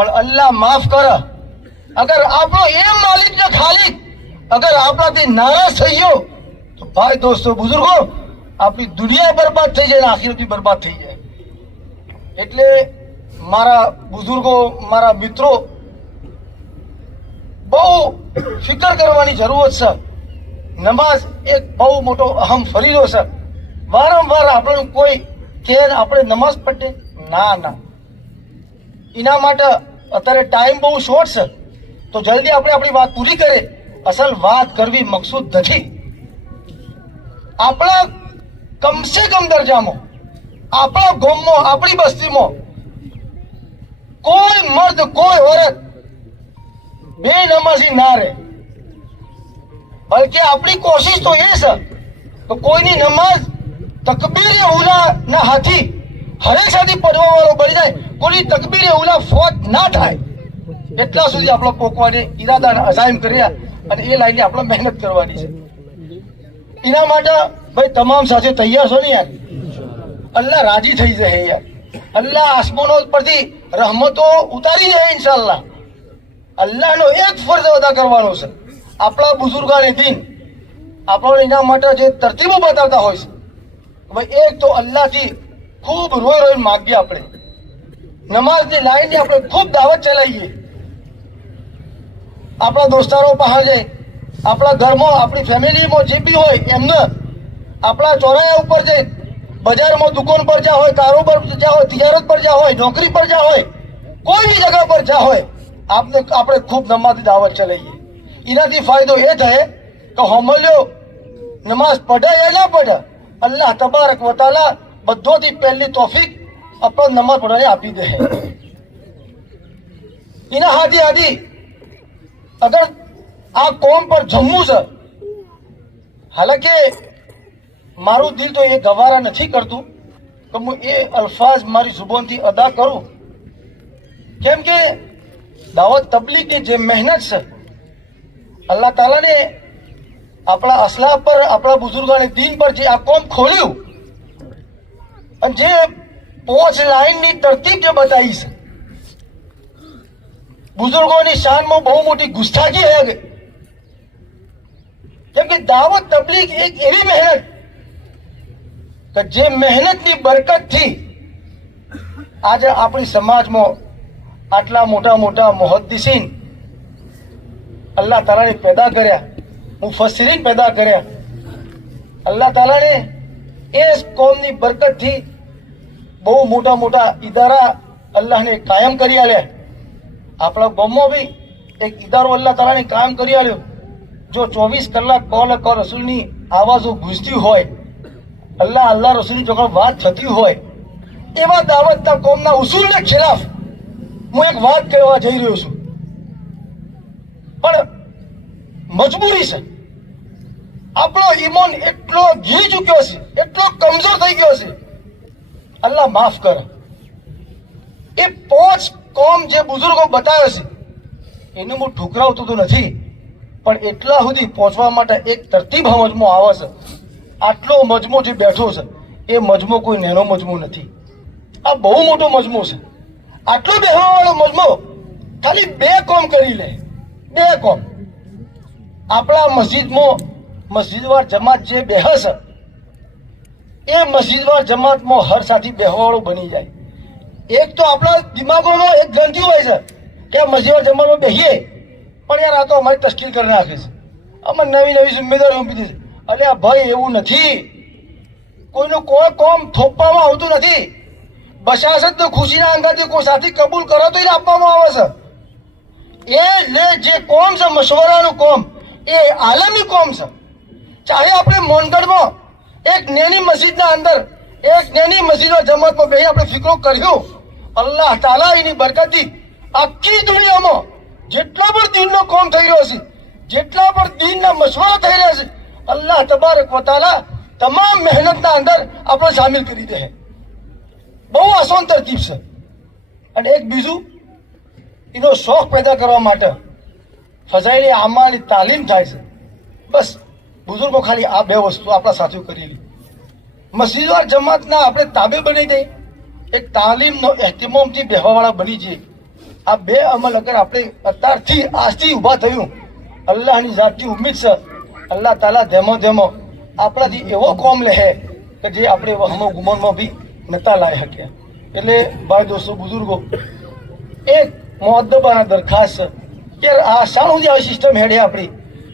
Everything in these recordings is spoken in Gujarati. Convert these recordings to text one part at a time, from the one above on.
પણ અલ્લાહ માફ કરે. અગર આપણો એમ માલિક ને ખાલિક અગર આપણાથી નારાજ થઈ ગયો તો ભાઈ દોસ્તો બુઝુર્ગો આપણી દુનિયા બરબાદ થઈ જાય ને આખિરત બરબાદ થઈ જાય. એટલે મારા બુઝુર્ગો મારા મિત્રો બહુ ફિકર કરવાની જરૂરત છે. નમાઝ એક બહુ મોટો અહમ ફરીદો છે. વારંવાર આપણે કોઈ કે આપણે નમાઝ પઢે ના એના માટે અત્યારે ટાઈમ બહુ શોર્ટ છે તો જલ્દી આપણે આપણી વાત પૂરી કરે. અસલ વાત કરવી મકસૂદ નથી. આપણા કમસે કમ દરજામાં આપણા ગામમાં આપણી બસ્તીમાં કોઈ મર્દ કોઈ औरत બે નમાઝી ના રહે. બલકે આપણી કોશિશ તો એ છે તો કોઈની નમાઝ તકબીર ઉલા ના હાથી હરેક સાથી પડવા વાળો બની જાય, કોઈ તકબીર ઉલા ફોત ના થાય એટલા સુધી આપણે પોકવાની ઈરાદા અઝાઈમ કર્યા અને એ લાઈને આપણે મહેનત કરવાની છે. એના માટે ભાઈ તમામ સાથે તૈયાર છો ને યાર. અલ્લાહ રાજી થઈ જાય યાર. અલ્લાહ આસમાનો પરથી રહમતો ઉતારી જાય ઇન્શાઅલ્લાહ. અલ્લાહનો એક ફરજ અદા કરવાનો છે. આપણા બુઝુર્ગાને દિન આપણને એના માટે જે તરતીબો બતાવતા હોય છે ભાઈ એક તો અલ્લાહથી ખૂબ રોઈ રોઈને માગીએ. આપણે નમાઝની લાઈનની આપણે ખૂબ દાવત ચલાવીએ. આપણા દોસ્તારો બહાર જાય, આપણા ઘરમાં આપણી ફેમિલીમાં જે બી હોય એમને આપણા ચોરાયા ઉપર જાય, બજારમાં દુકાન પર જ્યાં હોય, કારોબાર જ્યાં હોય, તિજારત પર જ્યાં હોય, નોકરી પર જ્યાં હોય, કોઈ બી જગ્યા પર જ્યાં હોય આપણે ખૂબ નમાઝની દાવત ચલાવીએ. એનાથી ફાયદો એ થાય કે હોમલ્યો નમાઝ પઢે યા ના પઢે અલ્લાહ તબારક વ તઆલા બધોથી પહેલી તોફીક આપણને નમાઝ પઢાને આપી દે. એના હાથી હાથી અગર આ કોમ પર જમવું છે, હાલાકે મારું દિલ તો એ ગવારા નથી કરતું કે હું એ અલ્ફાઝ મારી જુબાનથી અદા કરું. કેમ કે દાવત તબલીગની જે મહેનત છે અલ્લાહ તાલાને આપણા અસલાફ પર આપણા બુઝુર્ગોને દીન પર જે આ કોમ ખોલ્યું અને જે 5 લાઈનની તરતીબ જે બતાવી છે બુઝુર્ગોની શાનમાં બહુ મોટી ગુસ્તાખી હે ગઈ. કેમ કે દાવત તબલીગ એક એવી મહેનત કે જે મહેનતની બરકતથી આજે આપણી સમાજમાં આટલા મોટા મોટા મુહદ્દિસીન અલ્લાહ તાલાને પેદા કર્યા, મુફસ્સિરીન પેદા કર્યા. અલ્લાહ તાલાને એ કોમની બરકતથી બહુ મોટા મોટા ઇદારા અલ્લાહને કાયમ કરી આલ્યા. આપણા ગામમાં બી એક ઇદારો અલ્લાહ તાલાને કાયમ કરી આલ્યો. જો 24 કલાક કોલ રસૂલની આવાજો ગુંજતી હોય, અલ્લાહ રસૂલની જો વાત થતી હોય, એવા દાવતના કોમના ઉસૂલને ખિલાફ હું એક વાત કહેવા જઈ રહ્યો છું. પણ મજબૂરી છે. આપણો ઈમાન એટલો ઘી ચૂક્યો છે, એટલો કમજોર થઈ ગયો છે. અલ્લાહ માફ કરે. એ 5 કોમ જે બુઝુર્ગો બતાવે છે એને હું ઠુકરાવતો તો નથી, પણ એટલા સુધી પહોંચવા માટે એક તરતીબ મજમો આવે છે. આટલો મજમો જે બેઠો છે એ મજમો કોઈ નેનો મજમો નથી. આ બહુ મોટો મજમો છે. આટલો બેહવા વાળો મજમો ખાલી 2 કોમ કરી લે. 2 કોમ આપણા મસ્જિદવાર જમાત જે બેહે છે એ મસ્જિદવાર જમાતમાં હર સાથી બેહવાવાળો બની જાય. એક તો આપણા દિમાગોમાં એક ગ્રંથિ હોય છે કે મસ્જિદવાર જમાતમાં બેહીએ પણ યાર આ તો અમારી તશ્કીલ કરી નાખે છે, અમે નવી નવી જિમ્મેદારી સોંપી દીધી. અલ્યા ભાઈ એવું નથી. કોઈનું કોઈ કોમ થોપવામાં આવતું નથી. બશાસત ખુશીના અંગાથી કોઈ સાથી કબૂલ કરો તો એને આપવામાં આવે છે. એ જે કોમ છે મશવરાનું કોમ એ આલમી કોમ છે. ચાહે આપણે મોનગઢમાં એક નેની મસ્જિદના અંદર એક નેની મસ્જિદના જમાતમાં બેસી આપણે ફિકરો કર્યું, અલ્લાહ તાલા એની બરકતથી આખી દુનિયામાં જેટલા પણ દીનનો કોમ થઈ રહ્યો છે, જેટલા પણ દીનના મશવરા થઈ રહ્યા છે, અલ્લાહ તબારક વ તઆલા તમામ મહેનતના અંદર આપણે સામેલ કરી દે. બહુ આસાન તરતીબ છે. અને એક બીજું એનો શોખ પેદા કરવા માટે ફઝાઈલ આમાની તાલીમ થાય છે. બસ બુઝુર્ગો ખાલી આ 2 વસ્તુ આપણા સાથીઓ કરેલી. મસ્જિદવાર જમાતના આપણે તાબે બની દઈએ, એક તાલીમનો એહતિમામથી બેહવાવાળા બની જઈએ આ બે અમલ અગર આપણે અત્યારથી આજથી ઊભા થયું, અલ્લાહની જાતથી ઉમ્મીદ છે અલ્લાહ તાલા ધેમો ધેમો આપણાથી એવો કોમ લે કે જે આપણે વહમો ગુમનમાં બી નતા લાવી શક્યા. એટલે ભાઈ દોસ્તો બુઝુર્ગો, એક મુઅદ્દબાના દરખાસ્ત છે કે આ શાણ સુધી આવી સિસ્ટમ હેડે આપણી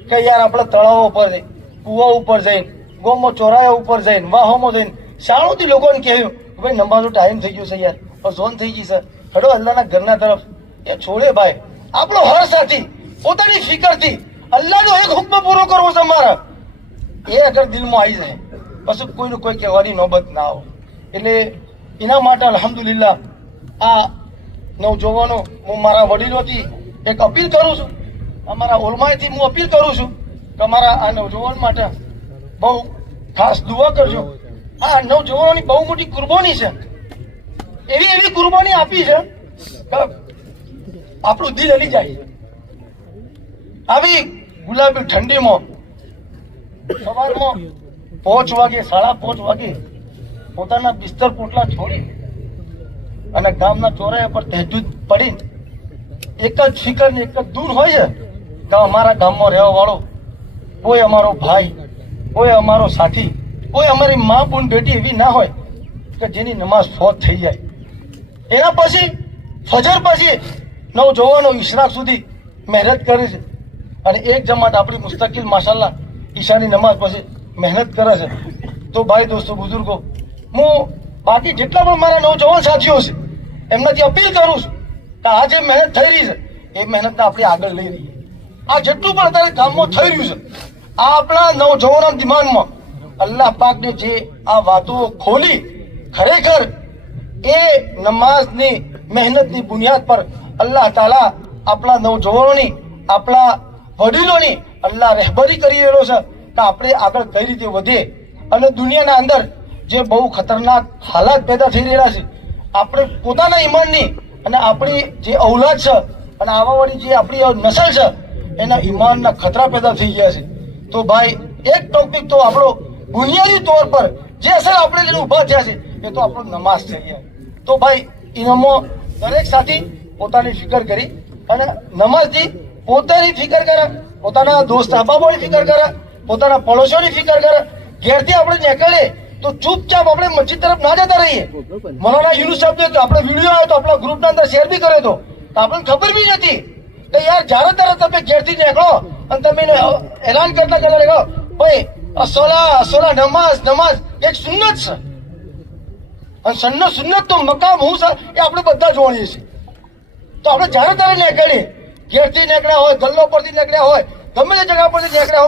કે યાર આપણે તળાવો ઉપર જઈને, કૂવા ઉપર જઈને, ગોમો ચોરાયા ઉપર જઈને, વાહોમાં જઈને શાણ સુધી લોકોને કહેવું કે ભાઈ નમાઝનો ટાઈમ થઈ ગયો છે યાર, ઝોન થઈ ગઈ છે, હડો અલ્લાહના ઘરના તરફ. એ છોડે ભાઈ, આપણો હર સાથી પોતાની ફિકરથી અલ્લાહનો એક હુક્મ પૂરો કરવો છે મારા, એ અગર દિલમાં આવી જાય પછી કોઈનું કોઈ કહેવાની નોબત ના આવે. એટલે એના માટે અલ્હમ્દુલિલ્લાહ આ નવજવાનો હું મારા વડીલોથી એક અપીલ કરું છું, અમારા ઓલમાયથી હું અપીલ કરું છું કે અમારા આ નવજવાન માટે બહુ ખાસ દુઆ કરજો. આ નવજવાનોની બહુ મોટી કુરબાની છે, એવી એવી કુરબાની આપી છે કે આપણું દિલ હલી જાય. આવી ગુલાબી ઠંડીમાં સવારમાં 5 વાગે 5:30 વાગે પોતાના બિસ્તર પોટલા છોડી અને ગામના ચોરાયા પર તહેજ્જુદ પડીને એક જ ફિકર ને એક જ દૂર હોય છે કે અમારા ગામમાં રહેવા વાળો કોઈ અમારો ભાઈ, કોઈ અમારો સાથી, કોઈ અમારી મા બોન બેટી એવી ના હોય કે જેની નમાઝ ફોત થઈ જાય. એના પછી ફજર પછી નવજવાનો ઇશરાક સુધી મહેનત કરે છે અને એક જમાત આપણી મુસ્તકિલ માશાલ્લાહ ઈશાની નમાઝ પછી મહેનત કરે છે. તો ભાઈ દોસ્તો બુઝુર્ગો, હું બાકી જેટલા પણ મારા નવજવાન સાથીઓ છે એમનાથી અપીલ કરું છું કે આ જે મહેનત થઈ રહી છે એ મહેનતને આપણે આગળ લઈ રહીએ. આ જેટલું પણ અત્યારે કામમાં થઈ રહ્યું છે આ આપણા નવજવાનોના દિમાગમાં અલ્લાહ પાકને જે આ વાતો ખોલી, ખરેખર એ નમાઝની મહેનતની બુનિયાદ પર અલ્લાહ તાલા આપણા નવજવાનોની, આપણા વડીલોની અલ્લાહ રહેબરી કરી રહ્યો છે કે આપણે આગળ કઈ રીતે વધીએ. અને દુનિયાના અંદર જે બહુ ખતરનાક હાલાત પેદા થઈ રહેલા છે, આપણે પોતાના ઈમાનની અને આપણી જે ઔલાદ છે અને આવવાવાળી જે આપણી નસલ છે એના ઈમાનના ખતરા પેદા થઈ ગયા છે. તો ભાઈ એક ટોપિક તો આપણો બુનિયાદી તौर પર જે અસર આપણે લઈને ઊભા થયા છે એ તો આપણો નમાઝ છે યાર. તો ભાઈ એનામાં દરેક સાથી પોતાની ફિકર કરી અને નમાઝથી પોતાની ફિકર કરે, પોતાના દોસ્ત અહબાબોની ફિકર કરે, પોતાના પડોશીઓની ફિકર કરે. ઘેરથી આપણે નીકળીએ તો ચૂપચાપ આપણે મસ્જિદ તરફ ના જતા રહીએ. મૌલાના યુનુસ સાહેબ તો આપણે વિડીયો આવ્યો તો આપણા ગ્રુપના અંદર શેર બી કર્યો તો આપણને ખબર બી નથી કે યાર જ્યારે ત્યારે તમે ઘેરથી નીકળો અને તમે એલાન કરતા રહેલો ભાઈ અસોલા નમાઝ એક સુન્નત છે અને સુન્નત તો મકામ હું છે એ આપણે બધા જોણીએ છીએ. તો આપણે જ્યારે ત્યારે નીકળીએ, ઘેરથી નીકળ્યા હોય, ગલ્લો પરથી નીકળ્યા હોય, ગમે તે જગ્યા પરથી નીકળ્યા હોય,